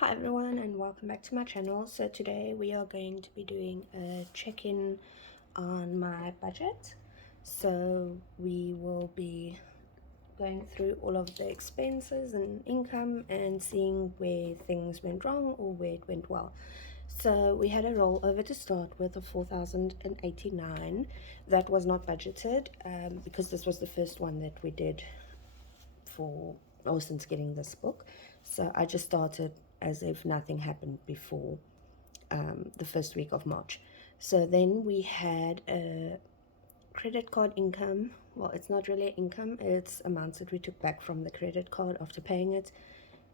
Hi everyone and welcome back to my channel. So today we are going to be doing a check-in on my budget. So we will be going through all of the expenses and income and seeing where things went wrong or where it went well. So we had a rollover to start with of 4,089. That was not budgeted because this was the first one that we did since getting this book. So I just started as if nothing happened before the first week of March. So then we had a credit card income. Well, it's not really income, it's amounts that we took back from the credit card after paying it,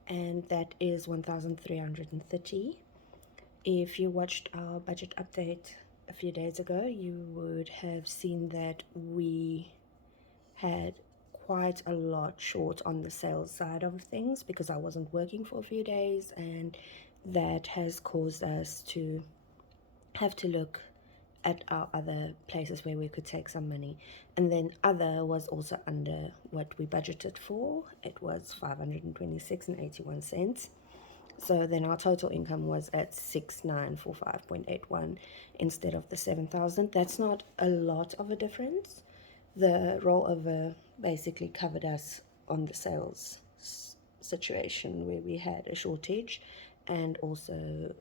and that is 1,330. If you watched our budget update a few days ago, you would have seen that we had quite a lot short on the sales side of things because I wasn't working for a few days, and that has caused us to have to look at our other places where we could take some money. And then other was also under what we budgeted for. It was 526 and 81 cents. So then our total income was at 6945.81 instead of the 7,000. That's not a lot of a difference. The rollover basically covered us on the sales situation where we had a shortage, and also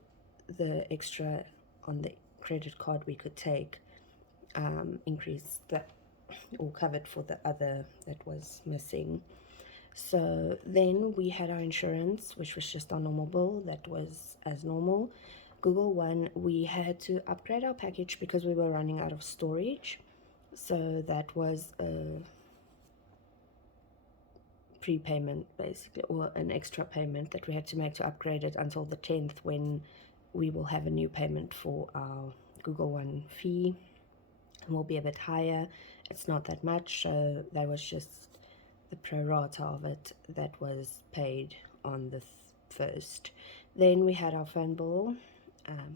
the extra on the credit card we could take increased that or covered for the other that was missing. So then we had our insurance, which was just our normal bill, that was as normal. Google One, we had to upgrade our package because we were running out of storage. So that was a prepayment basically, or an extra payment that we had to make to upgrade it until the 10th, when we will have a new payment for our Google One fee, and will be a bit higher. It's not that much, so that was just the pro rata of it that was paid on the 1st. Then we had our phone bill,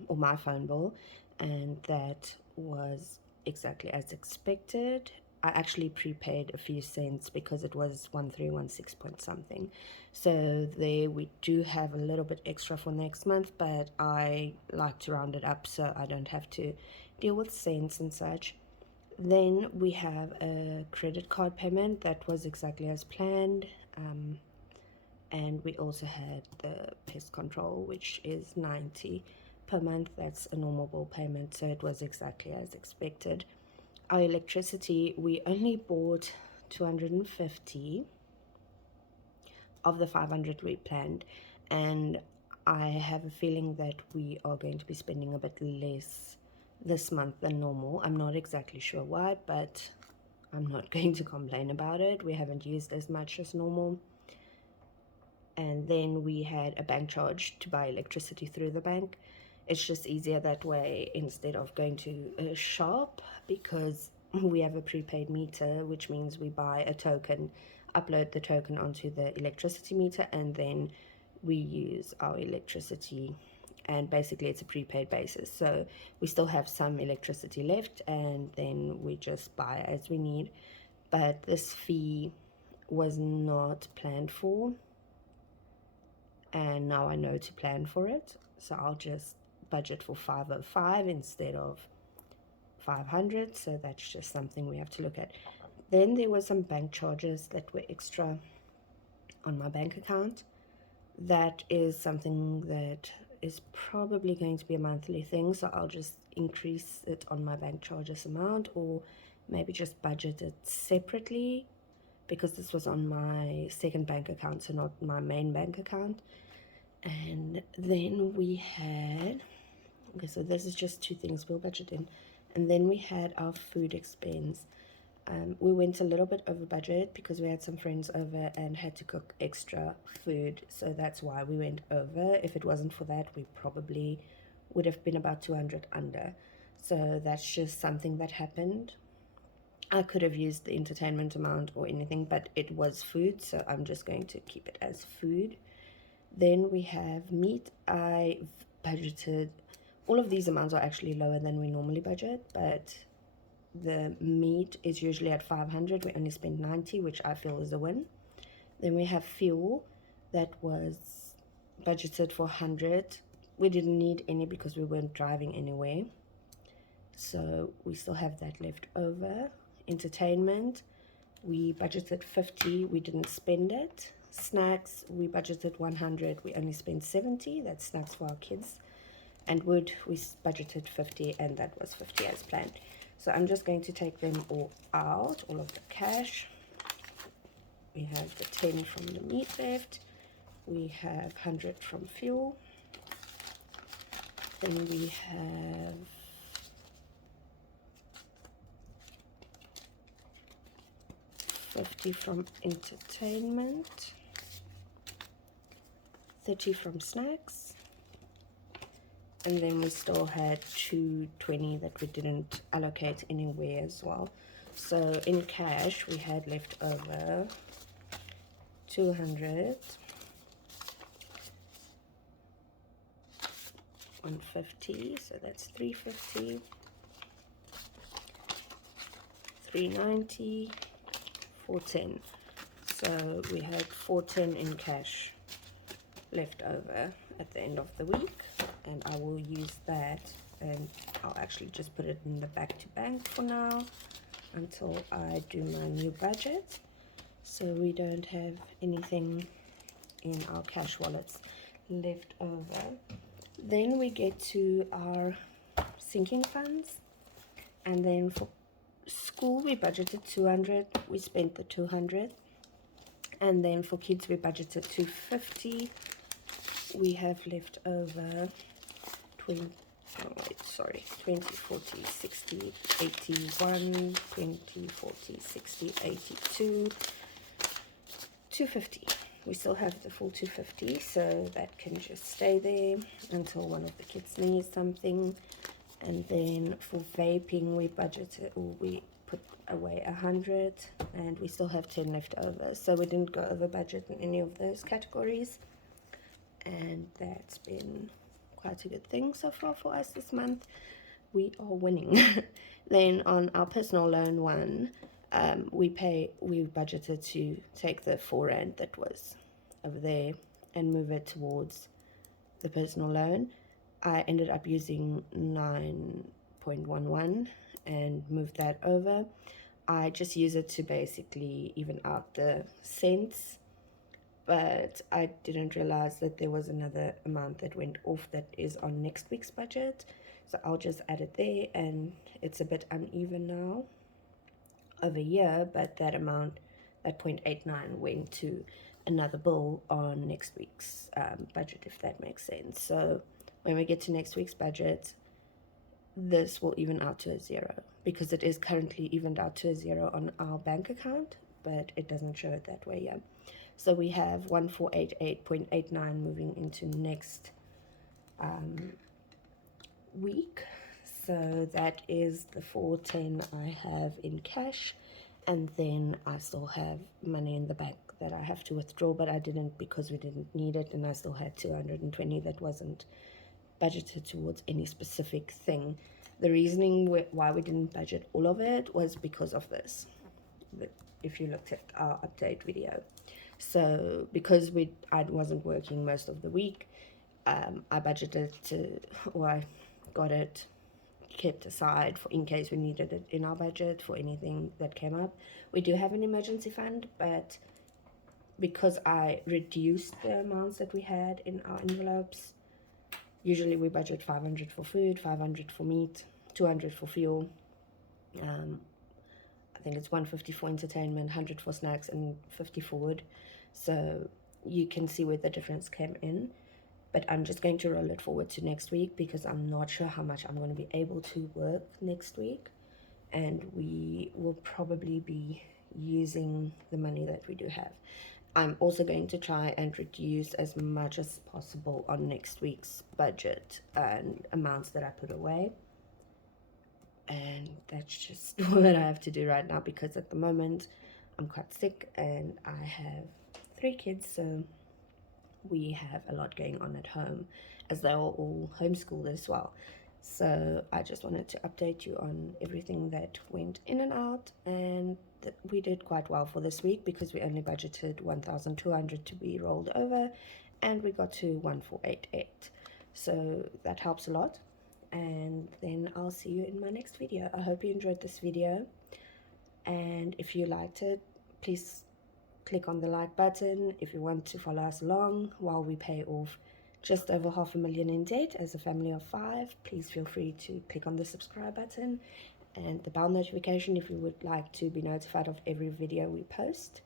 or my phone bill, and that was exactly as expected. I actually prepaid a few cents because it was 1316 point something. So there we do have a little bit extra for next month, but I like to round it up so I don't have to deal with cents and such. Then we have a credit card payment that was exactly as planned. And we also had the pest control, which is 90 per month. That's a normal bill payment, so it was exactly as expected. Our electricity, we only bought 250 of the 500 we planned, and I have a feeling that we are going to be spending a bit less this month than normal. I'm not exactly sure why, but I'm not going to complain about it. We haven't used as much as normal. And then we had a bank charge to buy electricity through the bank. It's just easier that way instead of going to a shop, because we have a prepaid meter, which means we buy a token, upload the token onto the electricity meter, and then we use our electricity. And basically it's a prepaid basis, so we still have some electricity left, and then we just buy as we need. But this fee was not planned for, and now I know to plan for it, so I'll just budget for 505 instead of 500. So that's just something we have to look at. Then there were some bank charges that were extra on my bank account. That is something that is probably going to be a monthly thing, so I'll just increase it on my bank charges amount, or maybe just budget it separately, because this was on my second bank account, so not my main bank account. And then we had, okay, so this is just two things we'll budget in. And then we had our food expense. We went a little bit over budget because we had some friends over and had to cook extra food, so that's why we went over. If it wasn't for that, we probably would have been about 200 under. So that's just something that happened. I could have used the entertainment amount or anything, but it was food, so I'm just going to keep it as food. Then we have meat. I budgeted, all of these amounts are actually lower than we normally budget, but the meat is usually at 500. We only spent 90, which I feel is a win. Then we have fuel. That was budgeted for 100. We didn't need any because we weren't driving anywhere, so we still have that left over. Entertainment, we budgeted 50, we didn't spend it. Snacks, we budgeted 100, we only spent 70. That's snacks for our kids. And wood, we budgeted 50, and that was 50 as planned. So I'm just going to take them all out, all of the cash. We have the 10 from the meat theft. We have 100 from fuel. Then we have $50 from entertainment, 30 from snacks, and then we still had 220 that we didn't allocate anywhere as well. So in cash we had left over 200, 150, so that's 350, 390, 410. So we had 410 in cash left over at the end of the week, and I will use that, and I'll actually just put it in the back to bank for now until I do my new budget, so we don't have anything in our cash wallets left over. Then we get to our sinking funds, and then for school we budgeted 200, we spent the 200, and then for kids we budgeted 250. We have left over 20, 20, 40, 60, 81, 20, 40, 60, 82, 250. We still have the full 250, so that can just stay there until one of the kids needs something. And then for vaping we budgeted, or we put away 100, and we still have 10 left over, so we didn't go over budget in any of those categories, and that's been quite a good thing so far for us this month. We are winning. Then on our personal loan one, we budgeted to take the £4 that was over there and move it towards the personal loan. I ended up using 9.11 and moved that over. I just use it to basically even out the cents, but I didn't realize that there was another amount that went off that is on next week's budget, so I'll just add it there. And it's a bit uneven now over year, but that amount, that 0.89, went to another bill on next week's budget, if that makes sense. So when we get to next week's budget, this will even out to a 0, because it is currently evened out to a 0 on our bank account, but it doesn't show it that way yet. So we have 1488.89 moving into next week. So that is the 410 I have in cash, and then I still have money in the bank that I have to withdraw, but I didn't because we didn't need it, and I still had 220 that wasn't budgeted towards any specific thing. The reasoning why we didn't budget all of it was because of this, if you looked at our update video. So because I wasn't working most of the week, I budgeted I got it kept aside for in case we needed it in our budget for anything that came up. We do have an emergency fund, but because I reduced the amounts that we had in our envelopes, usually we budget 500 for food, 500 for meat, 200 for fuel. I think it's 150 for entertainment, 100 for snacks, and 50 for wood. So you can see where the difference came in. But I'm just going to roll it forward to next week because I'm not sure how much I'm going to be able to work next week. And we will probably be using the money that we do have. I'm also going to try and reduce as much as possible on next week's budget and amounts that I put away. And that's just what I have to do right now, because at the moment I'm quite sick and I have 3 kids, so we have a lot going on at home, as they are all homeschooled as well. So I just wanted to update you on everything that went in and out, and we did quite well for this week because we only budgeted 1,200 to be rolled over, and we got to 1488. So that helps a lot. And then I'll see you in my next video. I hope you enjoyed this video, and if you liked it, please click on the like button. If you want to follow us along while we pay off just over $500,000 in debt as a family of 5, please feel free to click on the subscribe button and the bell notification if you would like to be notified of every video we post.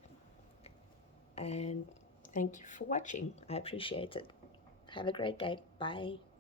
And thank you for watching. I appreciate it. Have a great day. Bye.